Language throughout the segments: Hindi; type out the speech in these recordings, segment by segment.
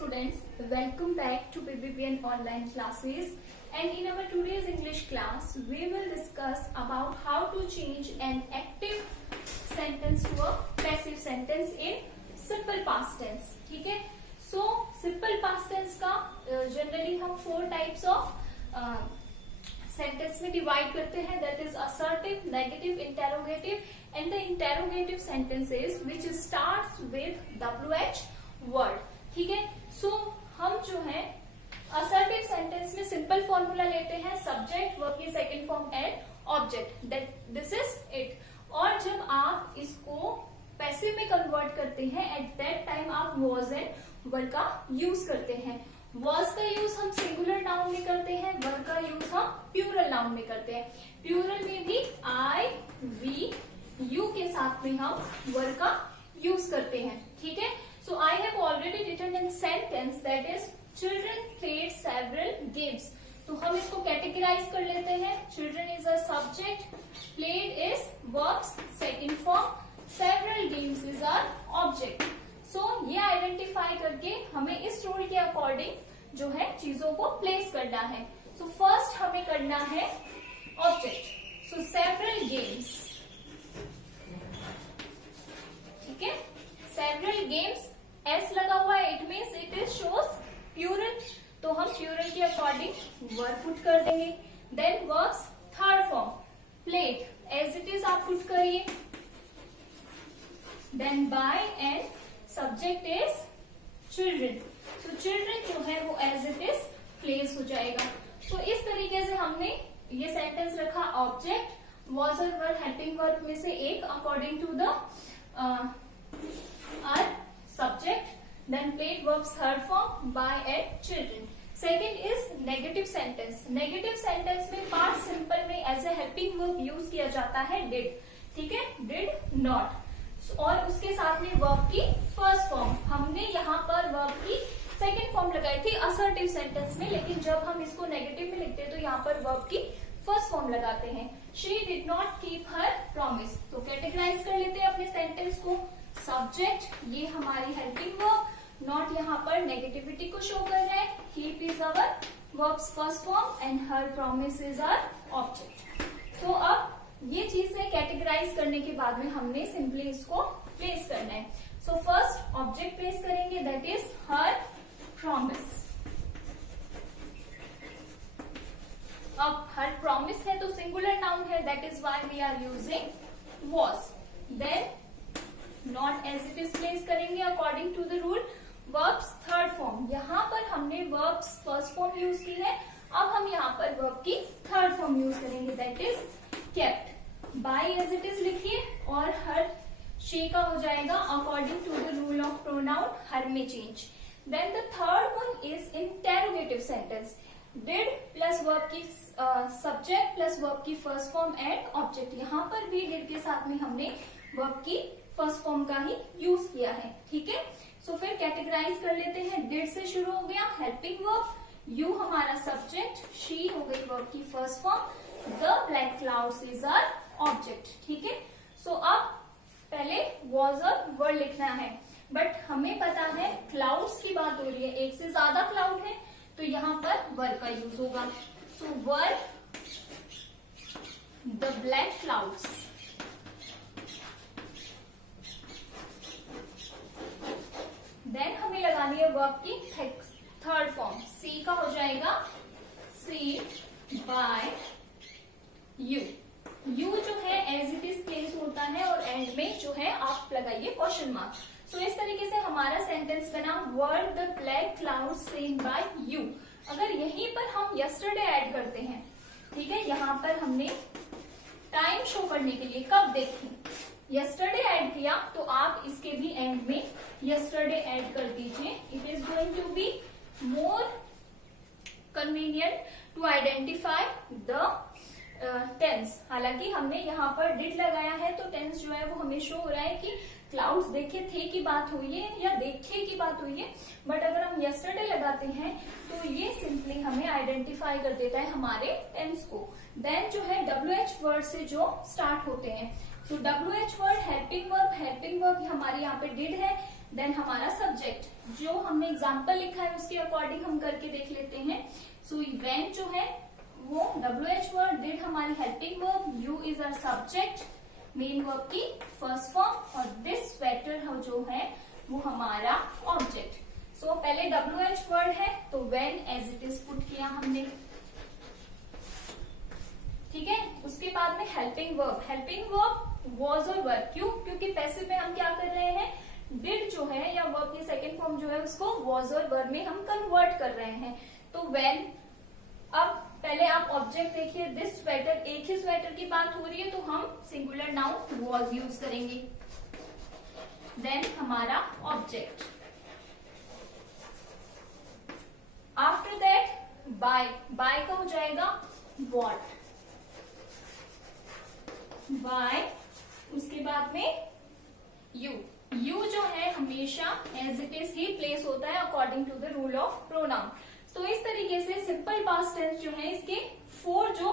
students, welcome back to PPPN online classes, and in our today's English class we will discuss about how to change an active sentence to a passive sentence in simple past tense. ठीक है, so simple past tense का generally हम 4 types of sentence में divide करते हैं, that is assertive, negative, interrogative, and the interrogative sentences which starts with WH word. ठीक है, सो हम जो है असर्टिव सेंटेंस में सिंपल फॉर्मूला लेते हैं, सब्जेक्ट, वर्ब की second form and object, that this is it. और जब आप इसको पैसिव में कन्वर्ट करते हैं, एट दैट टाइम आप वॉज एंड वर का यूज करते हैं. वॉज का यूज हम सिंगुलर नाउन में करते हैं, वर का यूज हम प्लूरल नाउन में करते हैं. प्लूरल में भी आई, वी, यू के साथ में हम वर का यूज करते हैं. ठीक है, so I have already written in sentence that is children played several games. तो हम इसको कैटेगराइज कर लेते हैं. children is a subject, played is verbs second form, several games is our object. so ये आइडेंटिफाई करके हमें इस रूल के अकॉर्डिंग जो है चीजों को प्लेस करना है. so फर्स्ट हमें करना है ऑब्जेक्ट. so several games. ठीक है, several games एस लगा हुआ है, it means it is shows plural, तो हम प्लूरल के अकॉर्डिंग वर्ब पुट कर देंगे. Then verbs third form, played as it is आप पुट करिए. Then by and subject is children, so children जो है वो एज इट इज प्लेस हो जाएगा. तो इस तरीके से हमने ये सेंटेंस रखा. ऑब्जेक्ट, वॉज और वर हेल्पिंग वर्ब में से एक according to the our subject, then played verbs third form, by and children. Second is negative sentence. Negative sentence में past simple में as a helping verb use किया जाता है did. ठीक है, did not. और उसके साथ में verb की first form. हमने यहाँ पर verb की second form लगाई थी assertive sentence में, लेकिन जब हम इसको negative में लिखते हैं तो यहाँ पर verb की first form लगाते हैं. She did not keep her promise. तो categorize कर लेते हैं अपने sentence को. सब्जेक्ट ये हमारी हेल्पिंग वर्ब, नॉट यहाँ पर नेगेटिविटी को शो कर रहा है. Keep is our verbs first form and her promise is our object. So अब ये चीजें कैटेगराइज करने के बाद में हमने सिंपली इसको प्लेस करना है. सो फर्स्ट ऑब्जेक्ट प्लेस करेंगे, दैट इज हर प्रॉमिस. अब हर प्रॉमिस है तो सिंगुलर नाउन है, that is why we are using was. Then not as it is place करेंगे according to the rule. Verbs third form, यहाँ पर हमने वर्ब्स फर्स्ट फॉर्म यूज की है, अब हम यहाँ पर वर्ब की थर्ड फॉर्म यूज करेंगे, that is kept. By as it is लिखिए और हर शी का हो जाएगा according to the rule of pronoun, her में change. Then the third one is interrogative sentence. Did plus verb की सब्जेक्ट प्लस वर्ब की फर्स्ट फॉर्म एंड ऑब्जेक्ट. यहाँ पर भी डिड के साथ में हमने वर्ब की फर्स्ट फॉर्म का ही यूज किया है. ठीक है, सो फिर कैटेगराइज कर लेते हैं. डिड से शुरू हो गया हेल्पिंग वर्ब, यू हमारा सब्जेक्ट, शी हो गई वर्ब की first form, the black clouds is our object. ठीक है, सो अब पहले वॉज और वर लिखना है, बट हमें पता है क्लाउड्स की बात हो रही है, एक से ज्यादा क्लाउड है, तो यहाँ पर वर का यूज होगा. So were the black clouds. Then हमें लगानी है वर्ब की थर्ड फॉर्म, सी का हो जाएगा सी बाय यू. यू जो है एज इट इज प्लेस होता है और एंड में जो है आप लगाइए क्वेश्चन मार्क. सो इस तरीके से हमारा सेंटेंस बना, were the black cloud seen by you. अगर यहीं पर हम यस्टरडे ऐड करते हैं, ठीक है, यहाँ पर हमने टाइम शो करने के लिए कब देखें यस्टरडे ऐड किया, तो आप इसके भी एंड में यस्टरडे ऐड कर दीजिए. It is going to be more convenient to identify the tense. हालांकि हमने यहाँ पर डिड लगाया है तो टेंस जो है वो हमें शो हो रहा है कि क्लाउड्स देखे थे की बात हुई है या देखे की बात हुई है, बट अगर हम यस्टरडे लगाते हैं तो ये सिंपली हमें आइडेंटिफाई कर देता है हमारे टेंस को. देन जो है WH वर्ड से जो स्टार्ट होते हैं, तो WH वर्ड हेल्पिंग वर्ब हमारे यहाँ पे डिड है. देन हमारा सब्जेक्ट जो हमने एग्जाम्पल लिखा है उसके अकॉर्डिंग हम करके देख लेते हैं। सो वेन जो है वो WH वर्ड, डिड हमारी helping verb, you is our subject main verb की फर्स्ट फॉर्म, और दिस स्वेटर जो है वो हमारा ऑब्जेक्ट। सो पहले WH वर्ड है तो when as it is put किया हमने, ठीक है। उसके बाद में हेल्पिंग वर्ब वॉज और वर, क्यों? क्योंकि पैसिव में हम क्या कर रहे हैं, डिड जो है या वर्ब की सेकेंड फॉर्म जो है उसको वॉज और वर में हम कन्वर्ट कर रहे हैं। तो वेन, अब पहले आप ऑब्जेक्ट देखिए, दिस स्वेटर, एक ही स्वेटर की बात हो रही है तो हम सिंगुलर नाउन वॉज यूज करेंगे। देन हमारा ऑब्जेक्ट, आफ्टर दैट बाय का हो जाएगा वॉट, बाय, उसके बाद में यू जो है हमेशा एज इट इज ही प्लेस होता है according to the rule of pronoun. तो इस तरीके से सिंपल पास्ट टेंस जो है इसके 4 जो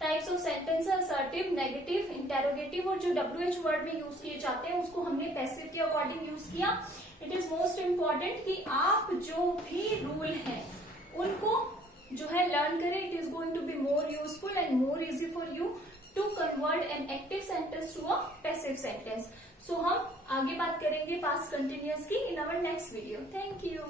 types of sentence, assertive, negative, interrogative और जो WH वर्ड में यूज किए जाते हैं उसको हमने पैसिव के अकॉर्डिंग यूज किया। इट इज मोस्ट इम्पॉर्टेंट कि आप जो भी रूल है उनको जो है लर्न करें। It is going to be more useful and more easy for you to convert an active sentence to a passive sentence. So हम आगे बात करेंगे पास्ट कंटिन्यूअस की in our next video. Thank you.